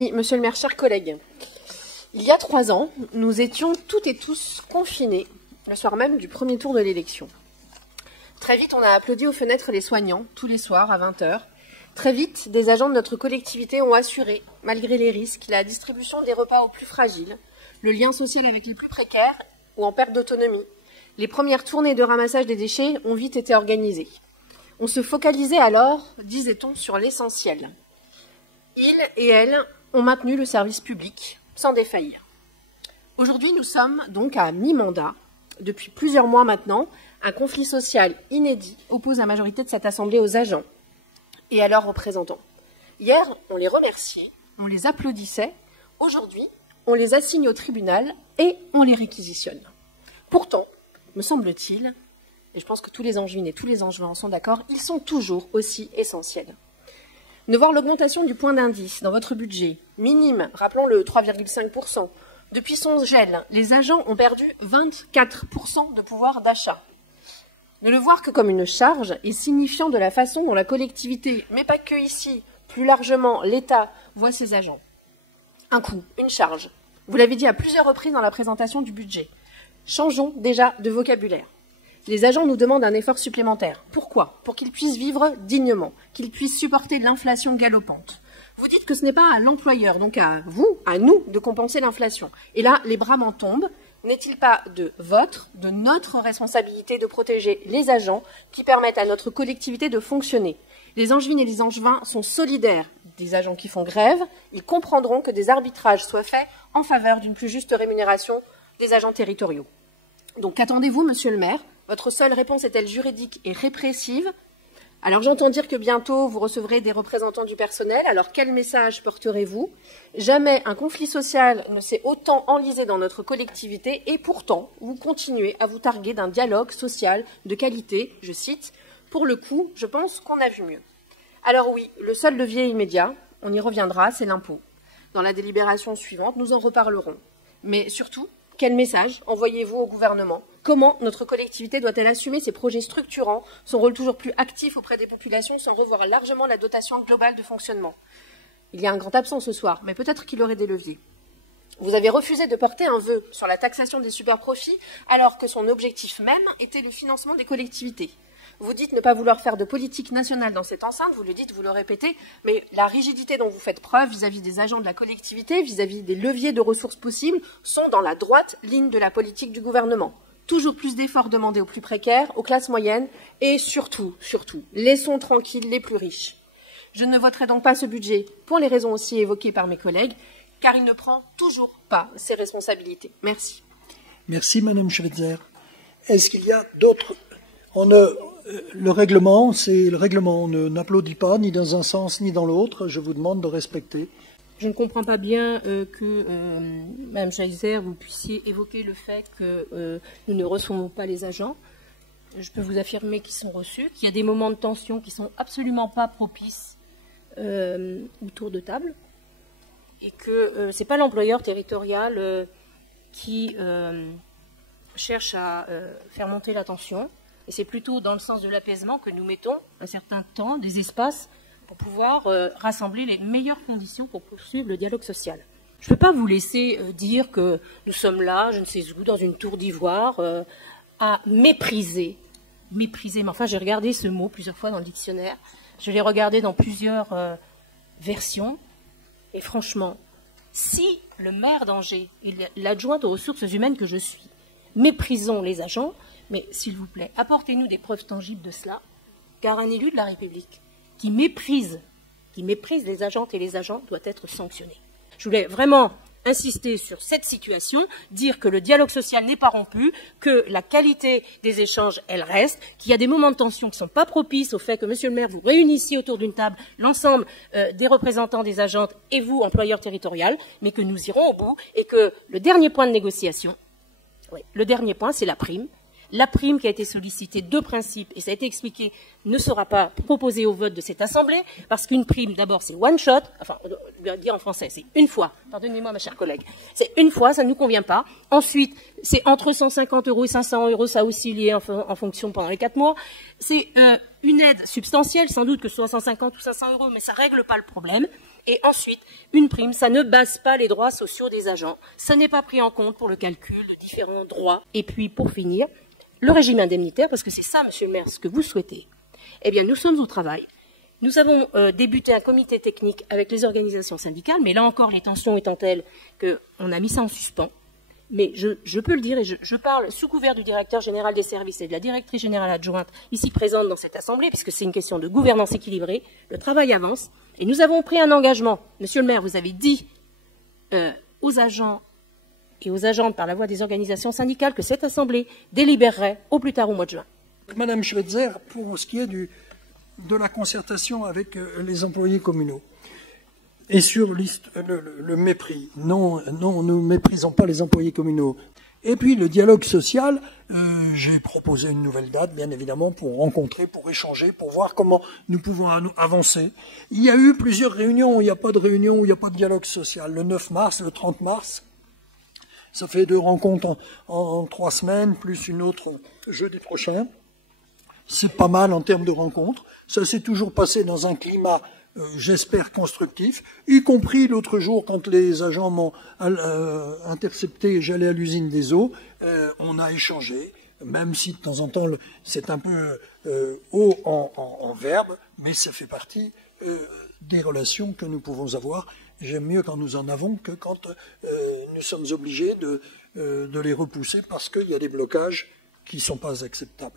Monsieur le maire, chers collègues, il y a 3 ans, nous étions toutes et tous confinés le soir même du premier tour de l'élection. Très vite, on a applaudi aux fenêtres les soignants, tous les soirs à 20 h. Très vite, des agents de notre collectivité ont assuré, malgré les risques, la distribution des repas aux plus fragiles, le lien social avec les plus précaires ou en perte d'autonomie. Les premières tournées de ramassage des déchets ont vite été organisées. On se focalisait alors, disait-on, sur l'essentiel. Ils et elles ont maintenu le service public sans défaillir. Aujourd'hui, nous sommes donc à mi-mandat. Depuis plusieurs mois maintenant, un conflit social inédit oppose la majorité de cette Assemblée aux agents et à leurs représentants. Hier, on les remerciait, on les applaudissait. Aujourd'hui, on les assigne au tribunal et on les réquisitionne. Pourtant, me semble-t-il, et je pense que tous les Angevines et tous les Angevins en sont d'accord, ils sont toujours aussi essentiels. Ne voir l'augmentation du point d'indice dans votre budget, minime, rappelons-le, 3,5%. Depuis son gel, les agents ont perdu 24% de pouvoir d'achat. Ne le voir que comme une charge et signifiant de la façon dont la collectivité, mais pas que ici, plus largement l'État, voit ses agents. Un coût, une charge. Vous l'avez dit à plusieurs reprises dans la présentation du budget. Changeons déjà de vocabulaire. Les agents nous demandent un effort supplémentaire. Pourquoi? Pour qu'ils puissent vivre dignement, qu'ils puissent supporter l'inflation galopante. Vous dites que ce n'est pas à l'employeur, donc à vous, à nous, de compenser l'inflation. Et là, les bras m'en tombent. N'est-il pas de notre responsabilité de protéger les agents qui permettent à notre collectivité de fonctionner? Les Angevines et les Angevins sont solidaires des agents qui font grève. Ils comprendront que des arbitrages soient faits en faveur d'une plus juste rémunération des agents territoriaux. Donc qu'attendez-vous, monsieur le maire? Votre seule réponse est-elle juridique et répressive? Alors j'entends dire que bientôt vous recevrez des représentants du personnel. Alors quel message porterez-vous? Jamais un conflit social ne s'est autant enlisé dans notre collectivité et pourtant vous continuez à vous targuer d'un dialogue social de qualité, je cite. Pour le coup, je pense qu'on a vu mieux. Alors oui, le seul levier immédiat, on y reviendra, c'est l'impôt. Dans la délibération suivante, nous en reparlerons. Mais surtout, quel message envoyez-vous au gouvernement? Comment notre collectivité doit-elle assumer ses projets structurants, son rôle toujours plus actif auprès des populations sans revoir largement la dotation globale de fonctionnement? Il y a un grand absent ce soir, mais peut-être qu'il aurait des leviers. Vous avez refusé de porter un vœu sur la taxation des superprofits alors que son objectif même était le financement des collectivités. Vous dites ne pas vouloir faire de politique nationale dans cette enceinte, vous le dites, vous le répétez, mais la rigidité dont vous faites preuve vis-à-vis des agents de la collectivité, vis-à-vis des leviers de ressources possibles, sont dans la droite ligne de la politique du gouvernement. Toujours plus d'efforts demandés aux plus précaires, aux classes moyennes, et surtout, laissons tranquilles les plus riches. Je ne voterai donc pas ce budget pour les raisons aussi évoquées par mes collègues, car il ne prend toujours pas ses responsabilités. Merci. Merci, Madame Schweitzer. Est-ce qu'il y a d'autres... Le règlement, c'est le règlement. On n'applaudit pas ni dans un sens ni dans l'autre. Je vous demande de respecter. Je ne comprends pas bien que, Mme Schweitzer, vous puissiez évoquer le fait que nous ne recevons pas les agents. Je peux vous affirmer qu'ils sont reçus, qu'il y a des moments de tension qui ne sont absolument pas propices autour de table, et que ce n'est pas l'employeur territorial qui cherche à faire monter la tension. Et c'est plutôt dans le sens de l'apaisement que nous mettons un certain temps, des espaces, pour pouvoir rassembler les meilleures conditions pour poursuivre le dialogue social. Je ne peux pas vous laisser dire que nous sommes là, je ne sais où, dans une tour d'ivoire, à mépriser, mais enfin j'ai regardé ce mot plusieurs fois dans le dictionnaire, je l'ai regardé dans plusieurs versions, et franchement, si le maire d'Angers et l'adjointe aux ressources humaines que je suis méprisons les agents, mais s'il vous plaît, apportez-nous des preuves tangibles de cela, car un élu de la République qui méprise les agentes et les agents doit être sanctionné. Je voulais vraiment insister sur cette situation, dire que le dialogue social n'est pas rompu, que la qualité des échanges, elle reste, qu'il y a des moments de tension qui ne sont pas propices au fait que, monsieur le maire, vous réunissiez autour d'une table l'ensemble des représentants des agentes et vous, employeur territorial, mais que nous irons au bout et que le dernier point de négociation, le dernier point, c'est la prime. La prime qui a été sollicitée, 2 principes, et ça a été expliqué, ne sera pas proposée au vote de cette Assemblée, parce qu'une prime, d'abord, c'est one shot, enfin, on va dire en français, c'est une fois. Pardonnez-moi, ma chère collègue. C'est une fois, ça ne nous convient pas. Ensuite, c'est entre 150 € et 500 €, ça a oscillé en fonction pendant les 4 mois. C'est une aide substantielle, sans doute que ce soit 150 ou 500 €, mais ça ne règle pas le problème. Et ensuite, une prime, ça ne base pas les droits sociaux des agents. Ça n'est pas pris en compte pour le calcul de différents droits. Et puis, pour finir, le régime indemnitaire, parce que c'est ça, monsieur le maire, ce que vous souhaitez. Eh bien, nous sommes au travail. Nous avons débuté un comité technique avec les organisations syndicales, mais là encore, les tensions étant telles qu'on a mis ça en suspens. Mais je peux le dire, et je parle sous couvert du directeur général des services et de la directrice générale adjointe, ici présente dans cette assemblée, puisque c'est une question de gouvernance équilibrée. Le travail avance, et nous avons pris un engagement. Monsieur le maire, vous avez dit aux agents et aux agentes par la voie des organisations syndicales que cette assemblée délibérerait au plus tard au mois de juin. Madame Schweitzer, pour ce qui est de la concertation avec les employés communaux, et sur le mépris, non, nous ne méprisons pas les employés communaux. Et puis le dialogue social, j'ai proposé une nouvelle date, bien évidemment, pour rencontrer, pour échanger, pour voir comment nous pouvons avancer. Il y a eu plusieurs réunions, il n'y a pas de réunion où il n'y a pas de dialogue social. Le 9 mars, le 30 mars, ça fait 2 rencontres en 3 semaines, plus une autre jeudi prochain. C'est pas mal en termes de rencontres. Ça s'est toujours passé dans un climat, j'espère, constructif, y compris l'autre jour quand les agents m'ont intercepté et j'allais à l'usine des eaux. On a échangé, même si de temps en temps c'est un peu haut en verbe, mais ça fait partie des relations que nous pouvons avoir. J'aime mieux quand nous en avons que quand nous sommes obligés de les repousser parce qu'il y a des blocages qui ne sont pas acceptables.